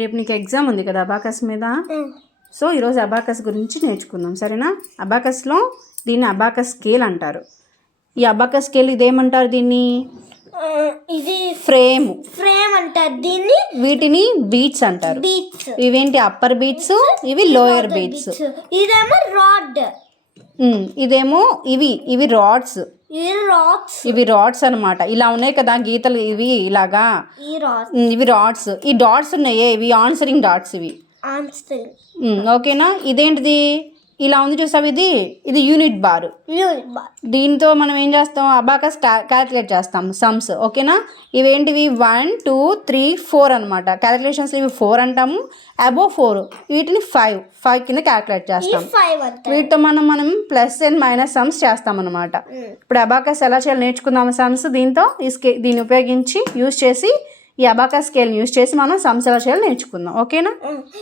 రేపు నీకు ఎగ్జామ్ ఉంది కదా అబాకస్ మీద. సో ఈరోజు అబాకస్ గురించి నేర్చుకుందాం, సరేనా? అబాకస్లో దీన్ని అబాకస్ స్కేల్ అంటారు. ఈ అబాకస్ స్కేల్ ఇదేమంటారు దీన్ని? ఇది ఫ్రేమ్ అంటారు దీన్ని. వీటిని బీట్స్ అంటారు. ఇవేంటి? అప్పర్ బీట్స్, ఇవి లోయర్ బీట్స్. ఇదేమో రాడ్, ఇదేమో ఇవి రాడ్స్. ఇవి రాడ్స్ అనమాట. ఇలా ఉన్నాయి కదా గీతలు, ఇవి ఇలాగా ఇవి రాడ్స్. ఈ డాట్స్ ఉన్నాయే ఇవి ఆన్సరింగ్ డాట్స్. ఇవి ఓకేనా? ఇదేంటిది? ఇలా ఉంది చూసావు, ఇది యూనిట్ బార్. దీంతో మనం ఏం చేస్తాం? అబాకస్ క్యాలిక్యులేట్ చేస్తాం సమ్స్. ఓకేనా? ఇవేంటివి? 1 2 3 4 అనమాట. క్యాలిక్యులేషన్స్ ఇవి 4 అంటాము. అబోవ్ 4 వీటిని 5 కింద క్యాలిక్యులేట్ చేస్తాం. వీటితో మనం ప్లస్ అండ్ మైనస్ సమ్స్ చేస్తాం అనమాట. ఇప్పుడు అబాకస్ ఎలా చేయాలి నేర్చుకుందాము సమ్స్. దీంతో దీన్ని ఉపయోగించి యూజ్ చేసి ఈ అబాకస్ స్కేల్ని యూజ్ చేసి మనం సమ్స్ ఎలా చేయాలి నేర్చుకుందాం. ఓకేనా?